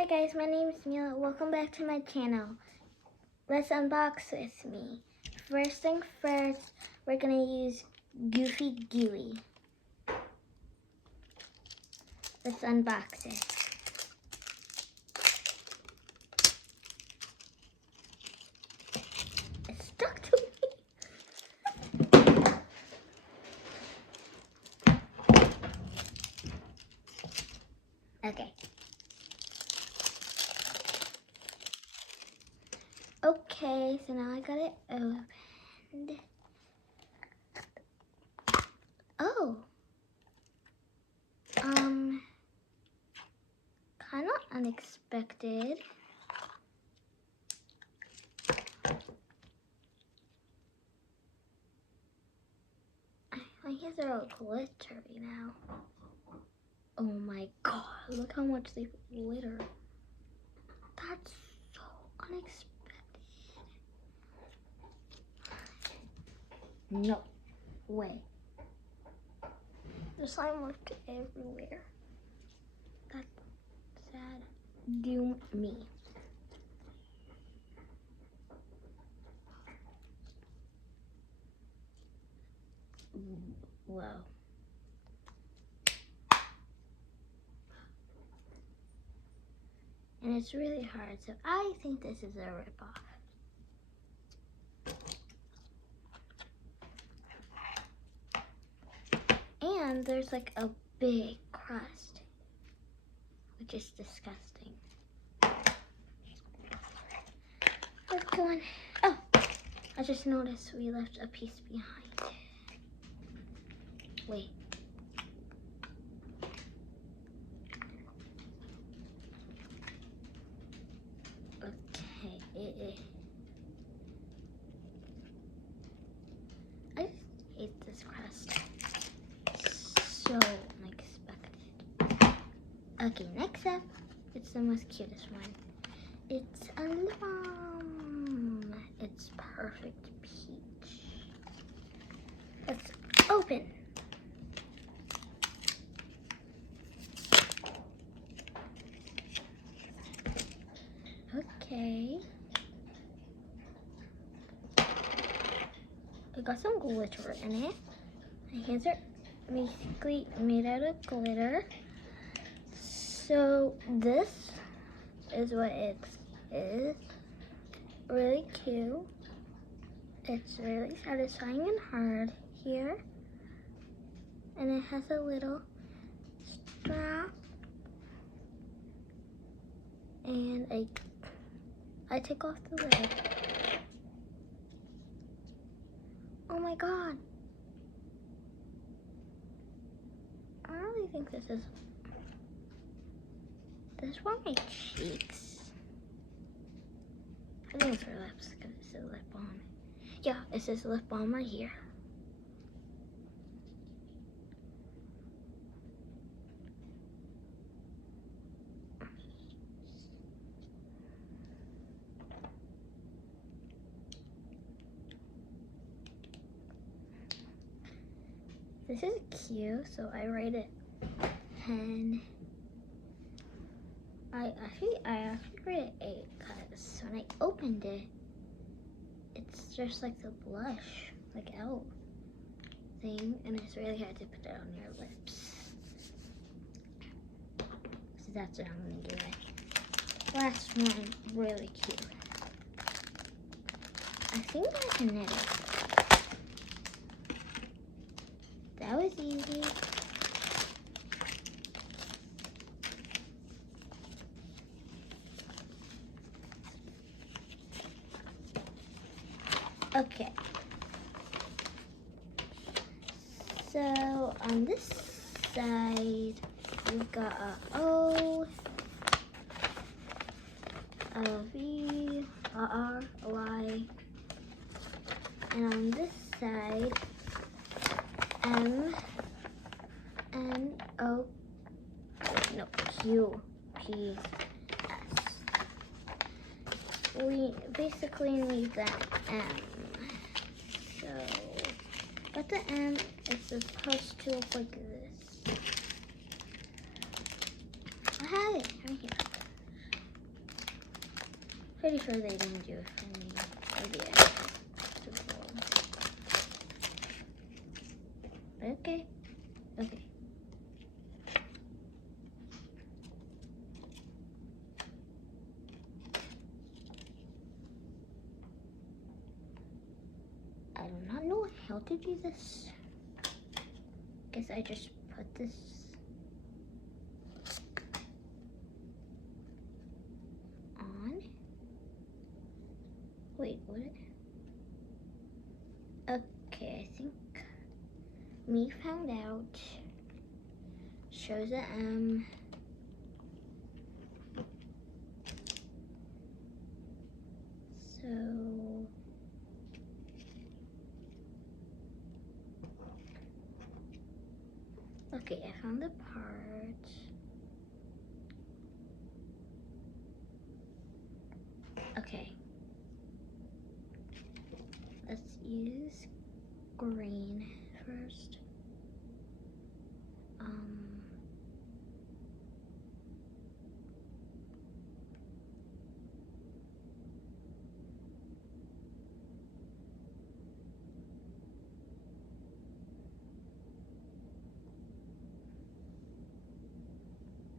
Hi guys, my name is Mila. Welcome back to my channel. Let's unbox with me. First thing first, we're gonna use Goofy Gooey. Let's unbox it. It's stuck to me. Okay. Okay, so now I got it opened. Oh. Kind of unexpected. My hands are all glittery now. Oh my god, look how much they glitter. That's so unexpected. No way. There's slime left everywhere. That's sad. Doom me. Whoa. And it's really hard, so I think this is a ripoff. And there's like a big crust, which is disgusting. Let's go on. Oh, I just noticed we left a piece behind. Wait. Okay. I just hate this crust. So unexpected. Okay, next up, it's the most cutest one. It's a lip balm. It's perfect peach. Let's open. Okay. I got some glitter in it. My hands are basically made out of glitter. So this is what it is. Really cute. It's really satisfying and hard here. And it has a little strap. And I take off the lid. Oh my god. I really think this is for my cheeks. I think it's for lips because it says lip balm. Yeah, it says lip balm right here. This is cute, so I rate it 10. I actually rate it 8 because when I opened it, it's just like the blush, like elf thing, and it's really hard to put it on your lips. So that's what I'm gonna give it. Last one, really cute. I think I can knit it. That was easy. Okay. So on this side, we've got a O, a V, a R, a Y, and on this side, M, N, O, no, Q, P, S. We basically need that M. So, but the M is supposed to look like this. I have it right here. Pretty sure they didn't do it for me. Maybe okay. Okay. I do not know how to do this. Guess I just put this on. Wait, what? Okay, I think me found out. Shows a M. So okay, I found the part. Okay. Let's use green first.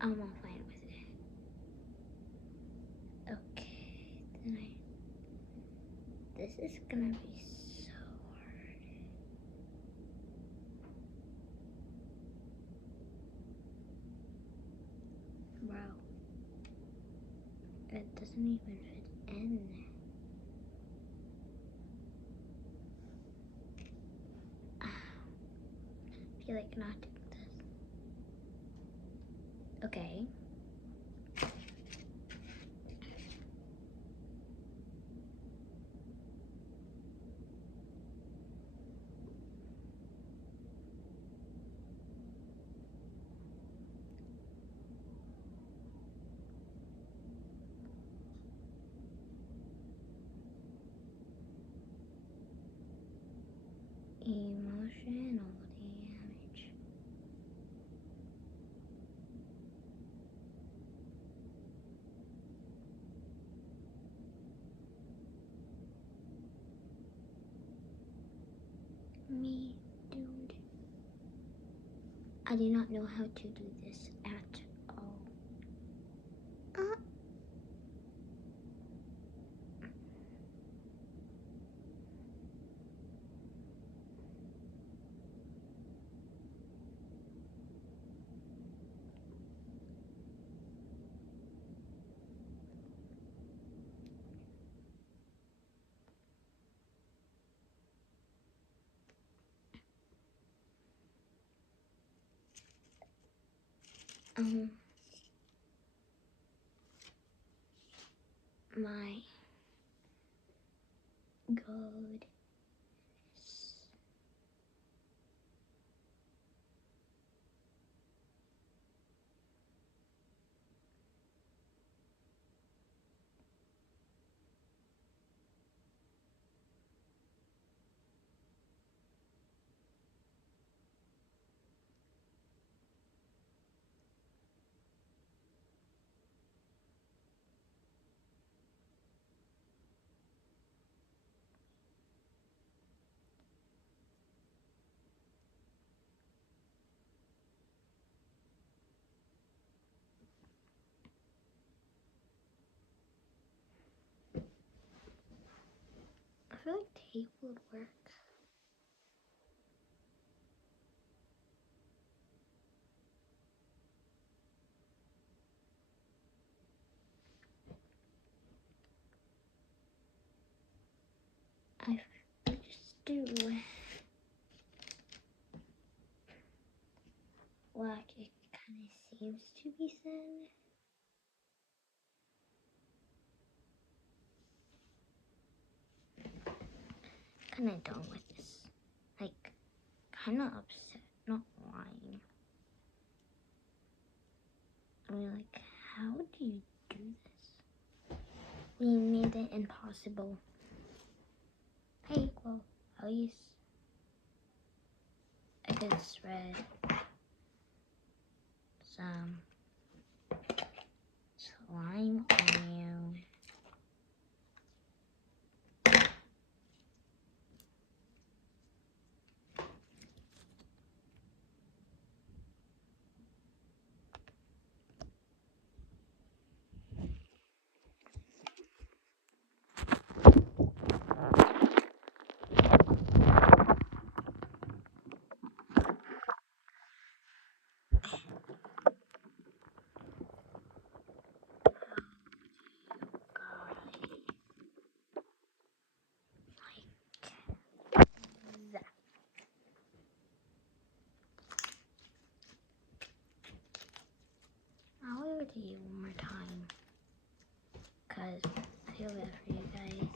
I'm all fine with it. Okay, then this is gonna be so hard. Wow. It doesn't even fit in. I feel like not doing this. Okay. Emotional damage. Me, dude. I do not know how to do this at all. My God. I feel like tape would work. I just do like it kind of seems to be thin. Kind of done with this. Like, kind of upset, not lying. I mean, like, how do you do this? We made it impossible. Hey, well, I'll use a good spread some slime on you. see you one more time, because I feel bad for you guys.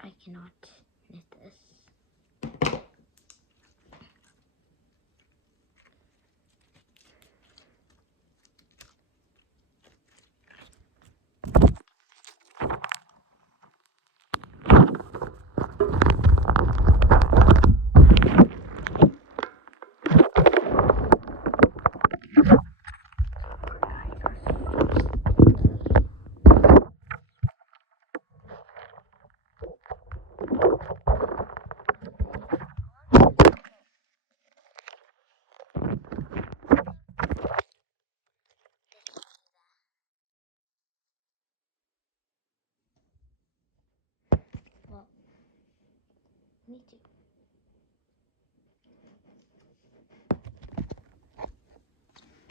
I cannot knit this. Well, me too.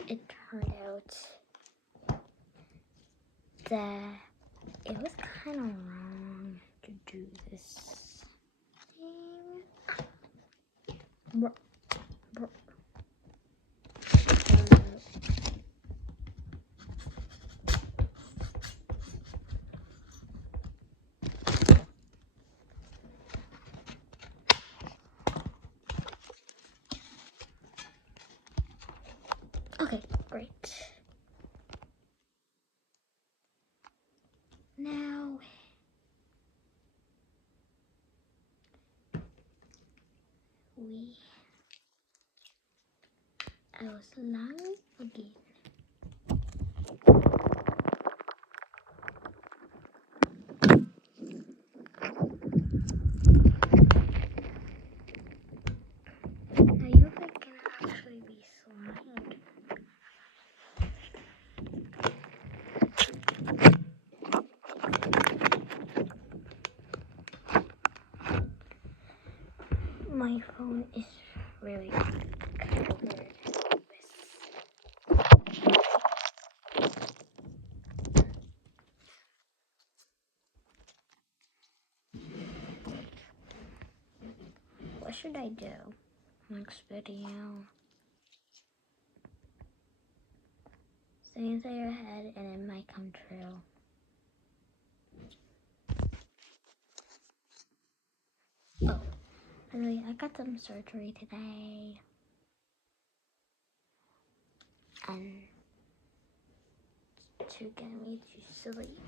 It turned out that it was kind of wrong to do this thing. Bro. Okay, great. Now 𝓬𝓷𝓸𝓮𝓂. Now you can actually be slimed. My phone is really kind of weird. What should I do next video? Say inside your head and it might come true. Oh, by the way, I got some surgery today. And to get me to sleep.